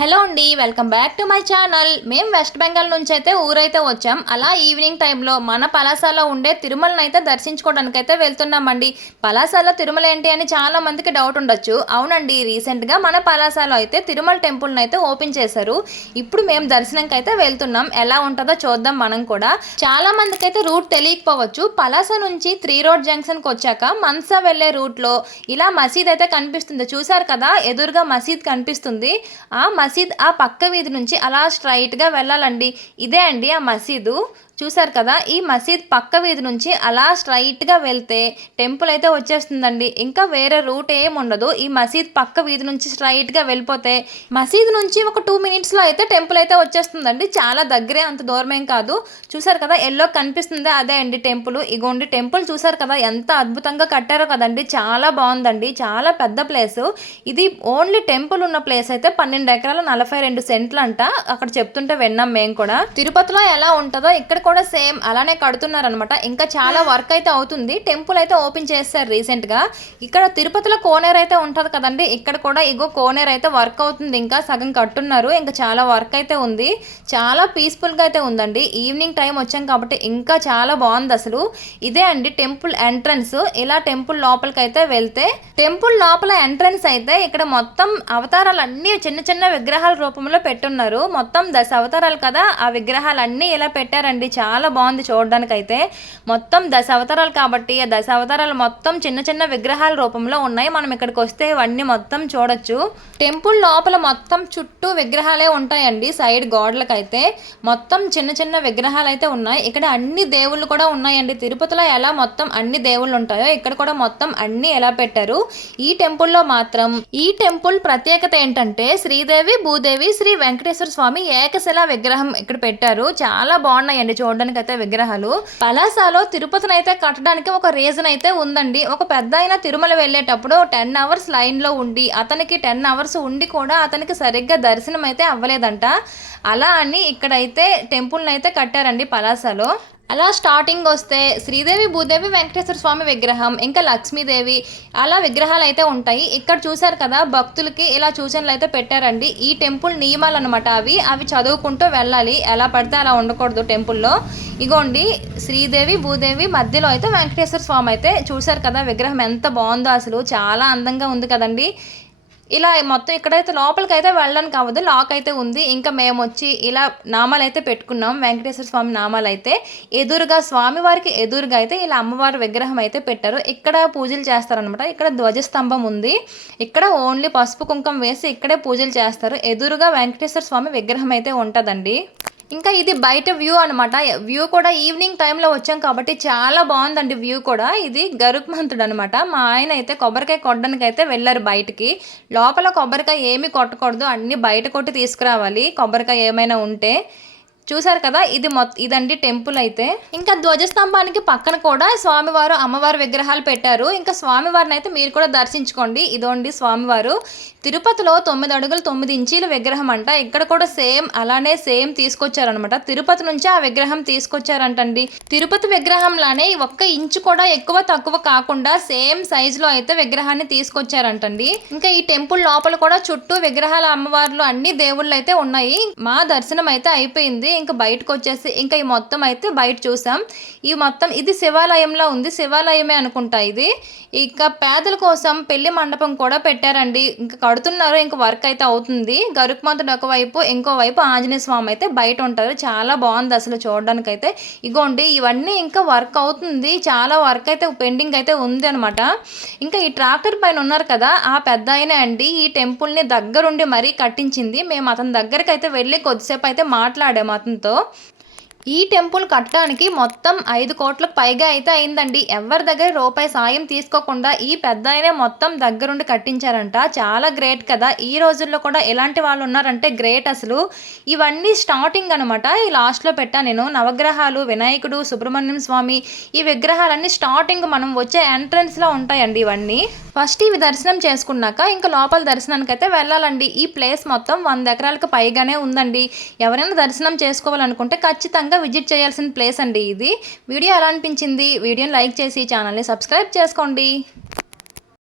Hello అండి welcome back to my channel. మేము వెస్ట్ బెంగాల్ నుంచి అయితే ఊరైతే వచ్చాం. అలా ఈవినింగ్ టైంలో మన పలాసాలో ఉండే తిరుమలను అయితే దర్శించుకోవడానికి అయితే వెళ్తున్నామండి. పలాసాలో తిరుమల ఏంటి అని చాలా మందికి డౌట్ ఉండొచ్చు. అవునండి రీసెంట్గా మన పలాసాలో అయితే తిరుమల టెంపుల్ని అయితే ఓపెన్ చేశారు. ఇప్పుడు మేము దర్శనంకి అయితే వెళ్తున్నాం. ఎలా ఉంటుందో చూద్దాం మనం కూడా. చాలా మందికి అయితే రూట్ తెలియకపోవచ్చు. పలాస నుంచి త్రీ రోడ్ జంక్షన్కి వచ్చాక మన్సా వెళ్ళే రూట్లో ఇలా మసీద్ అయితే కనిపిస్తుంది. చూసారు కదా ఎదురుగా మసీద్ కనిపిస్తుంది. ఆ మసీద్ ఆ పక్క వీధి నుంచి అలా స్ట్రైట్గా వెళ్ళాలండి. ఇదే అండి ఆ మసీదు. చూసారు కదా ఈ మసీద్ పక్క వీధి నుంచి అలా స్ట్రైట్గా వెళ్తే టెంపుల్ అయితే వచ్చేస్తుందండి. ఇంకా వేరే రూట్ ఏం ఉండదు. ఈ మసీద్ పక్క వీధి నుంచి స్ట్రైట్గా వెళ్ళిపోతే మసీద్ నుంచి ఒక టూ మినిట్స్లో అయితే టెంపుల్ అయితే వచ్చేస్తుందండి. చాలా దగ్గరే అంత దూరం ఏం కాదు. చూసారు కదా ఎల్లో కనిపిస్తుంది. అదే అండి టెంపుల్ ఇగోండి టెంపుల్ చూసారు కదా ఎంత అద్భుతంగా కట్టారో కదండి. చాలా బాగుందండి. చాలా పెద్ద ప్లేస్ ఇది ఓన్లీ టెంపుల్ ఉన్న ప్లేస్ అయితే పన్నెండు ఎకరాల నలభై రెండు సెంట్లు అంట అక్కడ చెప్తుంటే విన్నాం మేము కూడా. తిరుపతిలో ఎలా ఉంటుందో ఇక్కడ కూడా సేమ్ అలానే కడుతున్నారనమాట. ఇంకా చాలా వర్క్ అయితే అవుతుంది. టెంపుల్ అయితే ఓపెన్ చేస్తారు రీసెంట్గా. ఇక్కడ తిరుపతిలో కోనేరు అయితే ఉంటుంది కదండి. ఇక్కడ కూడా ఇగో కోనేరు అయితే వర్క్ అవుతుంది. ఇంకా సగం కట్టున్నారు. ఇంకా చాలా వర్క్ అయితే ఉంది. చాలా పీస్ఫుల్గా అయితే ఉందండి. ఈవినింగ్ టైం వచ్చాం కాబట్టి ఇంకా చాలా బాగుంది అసలు. ఇదే అండి టెంపుల్ ఎంట్రన్స్. ఇలా టెంపుల్ లోపలికి అయితే వెళ్తే టెంపుల్ లోపల ఎంట్రన్స్ అయితే ఇక్కడ మొత్తం అవతారాలు అన్నీ చిన్న చిన్న విగ్రహాల రూపంలో పెట్టున్నారు. మొత్తం దశ అవతారాలు కదా. ఆ విగ్రహాలు అన్నీ ఇలా పెట్టారండి చాలా బాగుంది చూడడానికి అయితే మొత్తం దశ అవతారాలు కాబట్టి ఆ దశ అవతారాలు మొత్తం చిన్న చిన్న విగ్రహాల రూపంలో ఉన్నాయి. మనం ఇక్కడికి వస్తే ఇవన్నీ మొత్తం చూడొచ్చు. టెంపుల్ లోపల మొత్తం చుట్టూ విగ్రహాలే ఉంటాయండి సైడ్ గోడలకైతే. మొత్తం చిన్న చిన్న విగ్రహాలు అయితే ఉన్నాయి. ఇక్కడ అన్ని దేవుళ్ళు కూడా ఉన్నాయండి. తిరుపతిలో ఎలా మొత్తం అన్ని దేవుళ్ళు ఉంటాయో ఇక్కడ కూడా మొత్తం అన్ని ఎలా పెట్టారు. ఈ టెంపుల్లో మాత్రం ఈ టెంపుల్ ప్రత్యేకత ఏంటంటే శ్రీదేవి భూదేవి శ్రీ వెంకటేశ్వర స్వామి ఏకశిలా విగ్రహం ఇక్కడ పెట్టారు. చాలా బాగున్నాయండి చూడడానికి అయితే విగ్రహాలు. పలాసాలో తిరుపతిని అయితే కట్టడానికి ఒక రీజన్ అయితే ఉందండి. ఒక పెద్ద అయిన తిరుమల వెళ్ళేటప్పుడు టెన్ అవర్స్ లైన్లో ఉండి అతనికి టెన్ అవర్స్ ఉండి కూడా అతనికి సరిగ్గా దర్శనం అయితే అవ్వలేదంట. అలా అని ఇక్కడైతే టెంపుల్ని అయితే కట్టారండి పలాసలో. అలా స్టార్టింగ్ వస్తే శ్రీదేవి భూదేవి వెంకటేశ్వర స్వామి విగ్రహం ఇంకా లక్ష్మీదేవి అలా విగ్రహాలు అయితే ఉంటాయి. ఇక్కడ చూశారు కదా భక్తులకి ఇలా సూచనలు అయితే పెట్టారండి. ఈ టెంపుల్ నియమాలు అనమాట అవి. అవి చదువుకుంటూ వెళ్ళాలి. ఎలా పడితే అలా ఉండకూడదు టెంపుల్లో. ఇగోండి శ్రీదేవి భూదేవి మధ్యలో అయితే వెంకటేశ్వర స్వామి అయితే చూశారు కదా విగ్రహం ఎంత బాగుందో అసలు. చాలా అందంగా ఉంది కదండి. ఇలా మొత్తం ఇక్కడైతే లోపలికి అయితే వెళ్ళడానికి అవ్వదు లాక్ అయితే ఉంది. ఇంకా మేము వచ్చి ఇలా నామాలు అయితే పెట్టుకున్నాం. వెంకటేశ్వర స్వామి నామాలు అయితే ఎదురుగా స్వామివారికి ఎదురుగా అయితే ఇలా అమ్మవారి విగ్రహం అయితే పెట్టారు. ఇక్కడ పూజలు చేస్తారనమాట ఇక్కడ ధ్వజస్తంభం ఉంది. ఇక్కడ ఓన్లీ పసుపు కుంకం వేసి ఇక్కడే పూజలు చేస్తారు. ఎదురుగా వెంకటేశ్వర స్వామి విగ్రహం అయితే ఉంటుందండి. ఇంకా ఇది బయట వ్యూ అనమాట వ్యూ కూడా ఈవినింగ్ టైంలో వచ్చాం కాబట్టి చాలా బాగుందండి వ్యూ కూడా. ఇది గరుక్మంతుడు అనమాట మా ఆయన అయితే కొబ్బరికాయ కొట్టడానికి అయితే వెళ్ళారు బయటికి. లోపల కొబ్బరికాయ ఏమి కొట్టకూడదు. అన్నీ బయట కొట్టి తీసుకురావాలి. కొబ్బరికాయ ఏమైనా ఉంటే చూసారు కదా? ఇది మొత్తం ఇదండి టెంపుల్ అయితే. ఇంకా ధ్వజస్తంభానికి పక్కన కూడా స్వామివారు అమ్మవారి విగ్రహాలు పెట్టారు. ఇంకా స్వామివారిని అయితే మీరు కూడా దర్శించుకోండి. ఇదోండి స్వామివారు. తిరుపతిలో తొమ్మిది అడుగులు తొమ్మిది ఇంచీల విగ్రహం అంట. ఇక్కడ కూడా సేమ్ అలానే సేమ్ తీసుకొచ్చారనమాట తిరుపతి నుంచి ఆ విగ్రహం తీసుకొచ్చారంటండి. తిరుపతి విగ్రహంలానే ఒక్క ఇంచు కూడా ఎక్కువ తక్కువ కాకుండా సేమ్ సైజులో అయితే విగ్రహాన్ని తీసుకొచ్చారంటండి. ఇంకా ఈ టెంపుల్ లోపల కూడా చుట్టూ విగ్రహాల అమ్మవార్లు అన్ని దేవుళ్ళు అయితే ఉన్నాయి. మా దర్శనం అయితే అయిపోయింది. ఇంకా బయటకు వచ్చేసి ఇంకా ఈ మొత్తం అయితే బయట చూసాం. ఈ మొత్తం ఇది శివాలయంలో ఉంది. శివాలయమే అనుకుంటా ఇది. ఇక పేదల కోసం పెళ్ళి మండపం కూడా పెట్టారండి. ఇంకా కడుతున్నారు ఇంకా వర్క్ అయితే అవుతుంది. గరుక్మంతుడు ఒకవైపు ఇంకో వైపు ఆంజనేయ స్వామి అయితే బయట ఉంటారు. చాలా బాగుంది అసలు చూడడానికి అయితే ఇగోండి ఇవన్నీ ఇంకా వర్క్ అవుతుంది. చాలా వర్క్ అయితే పెండింగ్ అయితే ఉంది అనమాట ఇంకా ఈ ట్రాక్టర్ పైన ఉన్నారు కదా ఆ పెద్ద ఆయన అండి. ఈ టెంపుల్ని దగ్గరుండి మరీ కట్టించింది. మేము అతని దగ్గరికి అయితే వెళ్ళి కొద్దిసేపు అయితే మాట్లాడాము. అతనితో ఈ టెంపుల్ కట్టడానికి మొత్తం ఐదు కోట్లకు పైగా అయితే అయిందండి. ఎవరి దగ్గర రూపాయి సాయం తీసుకోకుండా ఈ పెద్ద మొత్తం దగ్గరుండి కట్టించారంట. చాలా గ్రేట్ కదా. ఈ రోజుల్లో కూడా ఎలాంటి వాళ్ళు ఉన్నారంటే గ్రేట్ అసలు. ఇవన్నీ స్టార్టింగ్ అనమాట ఈ లాస్ట్లో పెట్టా నేను. నవగ్రహాలు వినాయకుడు సుబ్రహ్మణ్యం స్వామి ఈ విగ్రహాలన్నీ స్టార్టింగ్ మనం వచ్చే ఎంట్రన్స్లో ఉంటాయండి ఇవన్నీ. ఫస్ట్ ఇవి దర్శనం చేసుకున్నాక ఇంకా లోపల దర్శనానికి అయితే వెళ్ళాలండి. ఈ ప్లేస్ మొత్తం వంద ఎకరాలకు పైగానే ఉందండి. ఎవరైనా దర్శనం చేసుకోవాలనుకుంటే ఖచ్చితంగా విజిట్ చేయాల్సిన ప్లేస్ అండి ఇది. వీడియో ఎలా అనిపించింది? వీడియోని లైక్ చేసి ఛానల్ని సబ్స్క్రైబ్ చేసుకోండి.